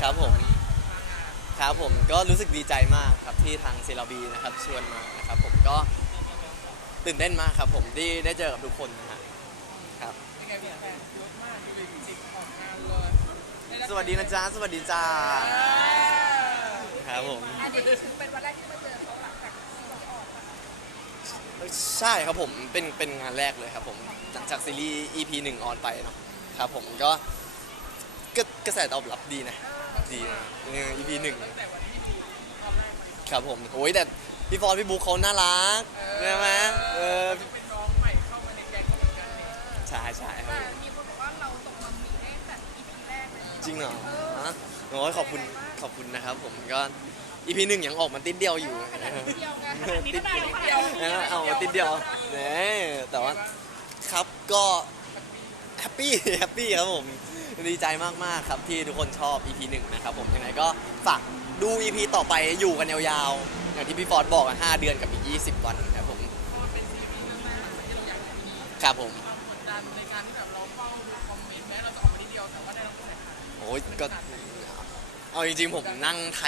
ครับผมครับผมก็รู้สึกดีใจมากครับที่ทางเซราบีนะครับชวนมานะครับผมก็ตื่นเต้นมากครับผมที่ได้เจอกับทุกคนนะฮะครับเป็นไงพี่แฟนเยอะมากดูจริงๆของงานเลยสวัสดีนะจ๊ะสวัสดีจ้าครับผมอันนี้ถือเป็นวันแรกที่มาเจอเขาหลังจากซีรีส์ออกมา ใช่ครับผมเป็นเป็นงานแรกเลยครับผมหลังจากซีรีส์ EP หนึ่งออนไปเนาะครับผมก็ก็กระแสตอบรับดีนะ ดีนะเออ EP หนึ่งครับผมโอ้ยแต่พี่ฟอร์ดพี่บุ๊คเขาน่ารักใช่ไหมเออเป็นน้องใหม่เข้ามาในแก๊งเหมือนกันนี่ใช่ใช่ครับแต่มีคนบอกว่าเราตกมัมมี่ได้แต่ EP แรกเลยจริงเหรอฮะโอ้ยขอบคุณขอบคุณนะครับผมก็ EP หนึ่งยังออกมาติดเดียวอยู่ขนาดนิดเดียวไงขตินาดดนี้ก็ได้เดียวนิดเดียวนะเอาติดเดียวเนี่ยแต่ว่าครับก็แฮปปี้แฮปปี้ครับผมดีใจมาก ๆ ครับที่ทุกคนชอบ EP หนึ่งนะครับผมยังไงก็ฝากดู EP ต่อไปอยู่กันยาวๆ อย่างที่พี่ฟอร์ดบอกอะ5เดือนกับอีก 20 วันครับผมพอเป็นซีรีส์เรื่องแรกที่เราอยากจะมีครับผมความกดดันในการที่แบบเราเฝ้าดูคอมเมนต์แม้เราจะออกมานิดเดียวแต่ว่าได้รับกระแสโอ้ยก็ เอาจริงๆผมนั่งไถ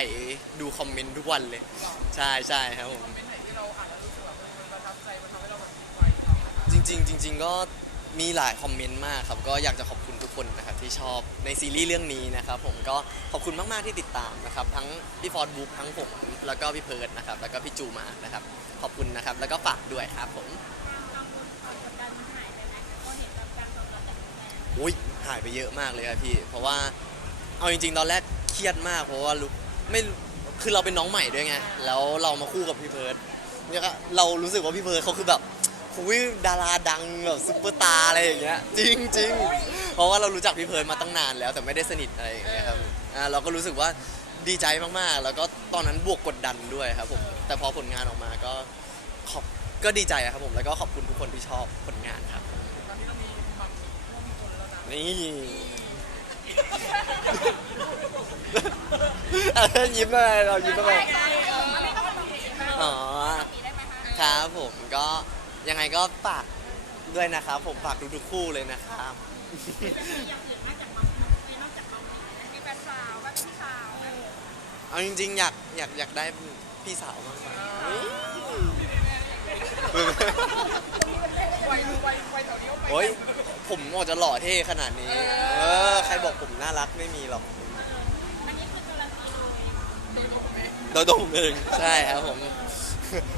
ดูคอมเมนต์ทุกวันเลย ใช่ใช่ครับผมคอมเมนไหนที่เราอ่านแล้วรู้สึกแบบมันประทับใจมันทำให้เราแบบติดไว้ต่อจริงๆจริงๆก็มีหลายคอมเมนต์มากครับ ก็อยากจะขอบคุณทุกคนนะครับที่ชอบในซีรีส์เรื่องนี้นะครับผมก็ขอบคุณมากๆที่ติดตามนะครับ ทั้งพี่ฟอร์ดบุ๊กทั้งผมแล้วก็พี่เพิร์ดนะครับ แล้วก็พี่จูมานะครับ ขอบคุณนะครับ แล้วก็ฝากด้วยครับผมกังวลความกดดันมันหายไปไหมพราะเห็นแบบการตอบรับจากแฟนอุ้ยหายไปเยอะมากเลยครับพี่ เพราะว่าเอาจริง ๆ ตอนแรก เครียดมากเพราะว่ารู้ไม่คือเราเป็นน้องใหม่ด้วยไงแล้วเรามาคู่กับพี่เพิร์ดเนี่ยก็เรารู้สึกว่าพี่เพิร์ดเขาคือแบบคุยดาราดังแบบซุปเปอร์สตาร์อะไรอย่างเงี้ยจริงจริงๆเพราะว่าเรารู้จักพี่เพิร์ดมาตั้งนานแล้วแต่ไม่ได้สนิทอะไรอย่างเงี้ยครับอ่าเราก็รู้สึกว่าดีใจมากๆ แล้วก็ตอนนั้นบวกกดดันด้วยครับผมแต่พอผลงานออกมาก็ขอบก็ดีใจครับผมแล้วก็ขอบคุณทุกคนที่ชอบผลงานครับตอนนี้ เรามีความร่วมตัวแล้วนะนี่เออยิ้มอะไรเรายิ้มอะไรๆอันนี้ก็เป็นมัมมี่นะอ๋อมีได้ไหมคะครับผมก็ยังไงก็ฝากด้วยนะครับ ผมฝากทุกๆคู่เลยนะครับมีอย่างอื่นนอกจากมัมมี่นอกจากมัมมี่มีแฟนสาวแฟนพี่สาวไหมเอาจริงๆอยากอยากอยากได้พี่สาวมากกว่าไวไวไวแถวนี้ก็ไปโอ้ย ผมออกจะหล่อเท่ขนาดนี้ เออ ใครบอกผมน่ารักไม่มีหรอกอันนี้คือการันตีเลยโดยผมเองโดยตัวผมเองใช่ครับผม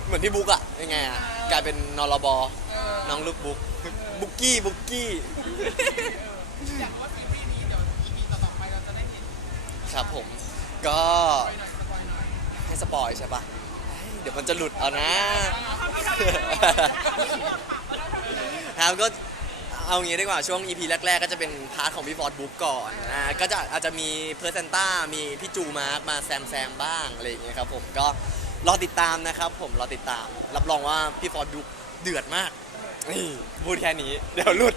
เหมือนพี่บุ๊กอะยังไงอะกลายเป็นนรบเออน้องลูกบุ๊กบุ๊กกี้บุ๊กกี้อยากรู้ว่าซีรีส์นี้เดี๋ยว EP ต่อๆไปเราจะได้เห็นครับผม ก็ไปหน่อยสปอยหน่อยให้สปอยใช่ปะเดี๋ยวมันจะหลุดเอานะครับก็ เอางี้ดีกว่าช่วง EP แรก ๆ ก็จะเป็นพาร์ทของพี่ฟอร์ดบุ๊กก่อนอ่าก็จะอาจจะมีเพอร์เซนต้ามีพี่จูมาร์กมาแซมแซมบ้างอะไรอย่างเงี้ยครับผมก็รอติดตามนะครับ ผมรอติดตาม รับรองว่าพี่ฟอร์ดบุ๊กเดือดมากนี่พูดแค่นี้ เดี๋ยวหลุด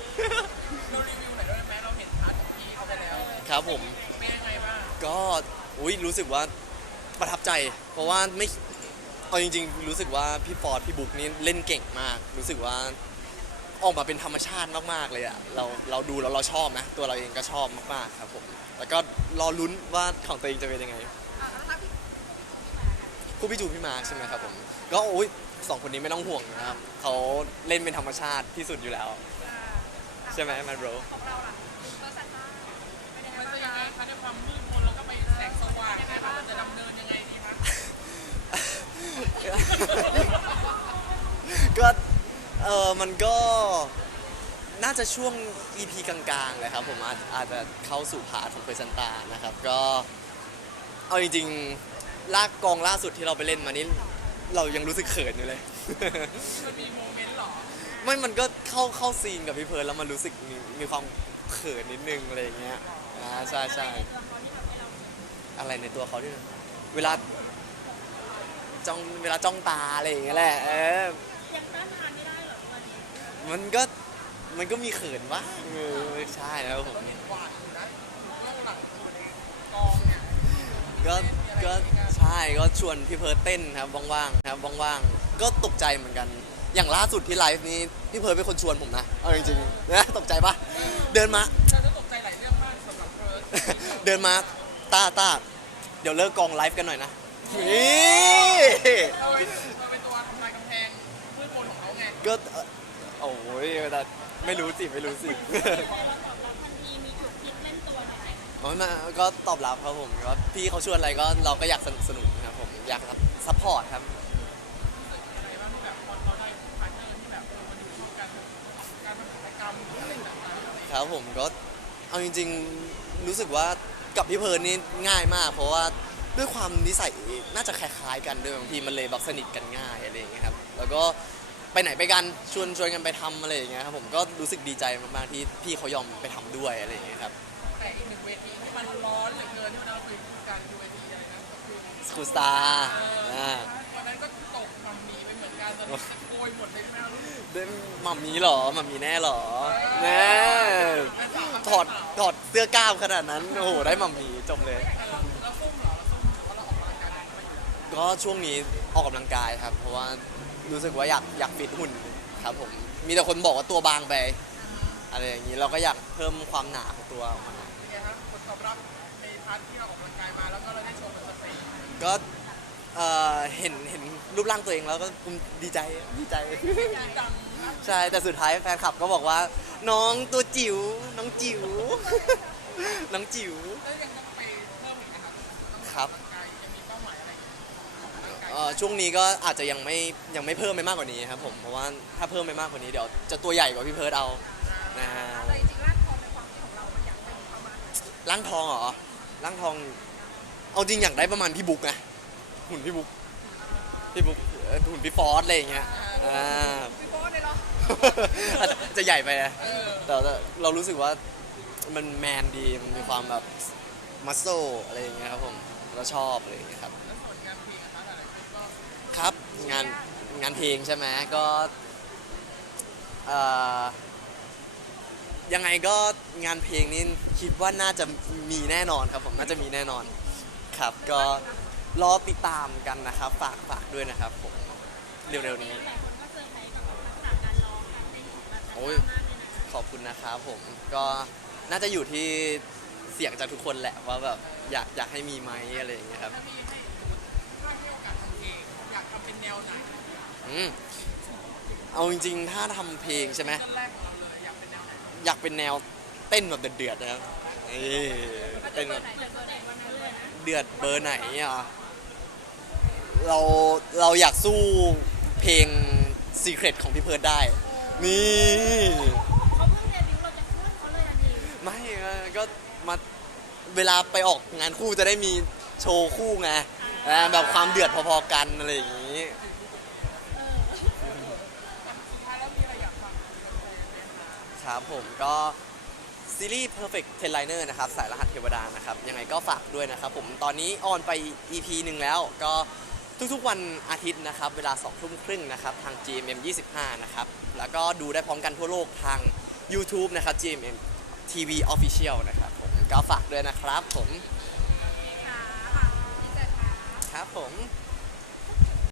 เรารีวิวหน่อยได้ไหมเราเห็นพาร์ทของพี่เขาไปแล้วครับผมเป็นยังไงบ้างก็อุ้ยรู้สึกว่าประทับใจ เพราะว่าไม่เอาจริง ๆ รู้สึกว่าพี่ฟอร์ดพี่บุ๊กนี่เล่นเก่งมาก รู้สึกว่า ออกมาเป็นธรรมชาติมากๆเลยอะเราเราดูแล้วเราชอบนะ ตัวเราเองก็ชอบมากๆครับผมแล้วก็รอลุ้นว่าของตัวเองจะเป็นยังไงอะแล้วถ้าพี่คู่พี่จูพี่มาร์คใช่ไหมครับผมก็อุ้ยสองคนนี้ไม่ต้องห่วงนะครับเขาเล่นเป็นธรรมชาติที่สุดอยู่แล้ว ใช่ไหมแมนโรของเราล่ะเปอร์เซ็นต์เป็นยังไงมันบ้างจะยังไงคะคะในความมืดมนแล้วก็ไปแสงสว่างนะคะมันจะดำเนินยังไงดีคะก็ เออมันก็น่าจะช่วง EP กลางๆเลยครับผมอาจอาจจะเข้าสู่พาร์ทของเพอร์ซันตานะครับ ก็เอาจริงๆลากกองล่าสุดที่เราไปเล่นมานี่เรายังรู้สึกเขินอยู่เลย มันมีโมเมนต์เหรอ ไม่มันก็เข้าเข้าซีนกับพี่เพิร์ลแล้วมันรู้สึกมีมีความเขินนิดนึงอะไรอย่างเงี้ยอ่าใช่ใช่อะไรในตัวเขาที่เวลาจ้องเวลาจ้องตาอะไรอย่างเงี้ยแหละเออ มันก็มันก็มีเขินบ้างเออใช่แล้วผม เห็นหวานอยู่นะเรื่องหลังอยู่ในกองเนี่ยก็ ก็ใช่ก็ชวนพี่เพิร์ทเต้นครับว่างๆครับว่างๆ ก็ตกใจเหมือนกัน อย่างล่าสุดที่ไลฟ์นี้พี่เพิร์ทเป็นคนชวนผมนะ เอาจริงๆนะตกใจปะเดินมา เราจะตกใจหลายเรื่องมากสำหรับเพิร์ดเดินมาตาตาเดี๋ยวเลิกกองไลฟ์กันหน่อยนะนี่เราเป็นเราเป็นตัวทำลายกำแพงมืดมนของเขาไงก็เอ่อ โอ้ยแต่ไม่รู้สิไม่รู้สิเราตอบรับทันทีมีจุดคิดเล่นตัวหน่อยไหมโอ้ยมาก็ตอบรับครับผมก็พี่เขาชวนอะไรก็เราก็อยากสนับสนุนครับผมอยากซัพพอร์ตครับอะไรบ้างที่แบบพอเราได้พาร์ทเนอร์ที่แบบเออมันอยู่ร่วมกันการทำกิจกรรมอะไรต่างๆอะไรอย่างเงี้ยครับผมก็เอาจริง ๆ รู้สึกว่ากับพี่เพิร์นนี่ง่ายมาก เพราะว่าด้วยความนิสัยน่าจะคล้ายๆกันด้วยบางทีมันเลยแบบสนิทกันง่ายอะไรอย่างเงี้ยครับแล้วก็ ไปไหนไปกันชวนชวนกันไปทำอะไรอย่างเงี้ยครับผมก็รู้สึกดีใจมากๆที่พี่เขายอมไปทำด้วยอะไรอย่างเงี้ยครับแต่อีกหนึ่งเวทีที่มันร้อนเหลือเกินที่เราเคยพูดกันคือเวทีอะไรนะก็คือสกูสตาร์อ่าวันนั้นก็ตกมัมมีไปเหมือนกันตอนนี้โกยหมดเลยไม่รู้ได้หม่ำมีเหรอหม่ำมีแน่เหรอแน่ถอดถอดเสื้อกล้ามขนาดนั้นโอ้โหได้หม่ำหมีจบเลยเราซุ่มเหรอเราซุ่มหรือว่าเราออกกำลังกายมาอยู่แล้วก็ช่วงนี้ออกกำลังกายครับ เพราะว่า รู้สึกว่าอยากอยากฟิตหุ่นครับผม มีแต่คนบอกว่าตัวบางไปอะไรอย่างนี้เราก็อยากเพิ่มความหนาของตัวออกมาเป็นไงครับผลตอบรับในพาร์ทที่เราออกกำลังกายมาแล้วก็เราได้โชว์บนสเตจก็เอ่อเห็นเห็นรูปร่างตัวเองแล้วก็ภูมิดีใจดีใจ ดังนะใช่แต่สุดท้ายแฟนคลับก็บอกว่า น้องตัวจิ๋วน้องจิ๋ว น้องจิ๋วแล้วยังต้องไปเพิ่มอีกนะครับต้องครับ อกกำลังกายเอ่อช่วงนี้ก็อาจจะยังไม่ยังไม่เพิ่มไปมากกว่านี้ครับผมเพราะว่าถ้าเพิ่มไปมากกว่านี้เดี๋ยวจะตัวใหญ่กว่าพี่เพิร์ดเอานะฮะแต่จริงๆร่างทองในความคิดของเรา มันอยากเป็นประมาณไหนร่างทองเหรอร่างทอง เอาจริงอยากได้ประมาณพี่บุ๊กนะหุ่นพี่บุ๊กพี่บุ๊กเอ่อหุ่นพี่ฟอสอะไรอย่างเงี้ยอ่า พี่โบ๊ทเลยเหรอ อาจจะจะใหญ่ไปนะเออแต่ว่าเรารู้สึกว่ามันแมนดี มันมีความแบบมัสโซอะไรอย่างเงี้ยครับผม เราชอบอะไรอย่างเงี้ยครับแล้วส่วนงานเพลงอะคะหลายๆคนก็ ครับ งานงานเพลงใช่ไหมก็เอ่อยังไงก็งานเพลงนี้คิดว่าน่าจะมีแน่นอนครับผมน่าจะมีแน่นอนครับ ก็รอติดตามกันนะครับ ฝากฝากด้วยนะครับผมเร็วๆนี้โอ้ยขอบคุณนะครับผมก็น่าจะอยู่ที่เสียงจากทุกคนแหละว่าแบบอยากอยากให้มีไหมอะไรอย่างเงี้ยครับ ถ้ามีให้ถ้าให้โอกาสทำเพลงอยากทำเป็นแนวไหนอืมเอาจริงๆ ถ้าทำเพลงใช่ไหมเรื่องแรกของเราเลยอยากเป็นแนวไหนอยากเป็นแนวเต้นแบบเดือดๆนะครับเอ้ยเต้นแบบไหนจะตัวไหนวันนั้นเลยนะเดือดเบอร์ไหนอะเราเราอยากสู้เพลง Secret ของพี่เพิร์ดได้ นี่ เขาเพิ่งเดบิวต์เราจะขึ้นเขาเลยอันนี้ไม่เออก็มาเวลาไปออกงานคู่จะได้มีโชว์คู่ไง อ่าแบบความเดือดพอๆกันอะไรอย่างนี้สุดท้ายแล้วมีอะไรอยากฝากถึงครับผมก็ซีรีส์ Perfect Ten Liner นะครับ สายรหัสเทวดานะครับ ยังไงก็ฝากด้วยนะครับผมตอนนี้ออนไป EP หนึ่งแล้วก็ทุกๆวันอาทิตย์นะครับ เวลา2ทุ่มครึ่งนะครับ ทาง GMM 25 นะครับ แล้วก็ดูได้พร้อมกันทั่วโลกทาง YouTube นะครับ GMM TV Official นะครับผมก็ฝากด้วยนะครับผม ครับผม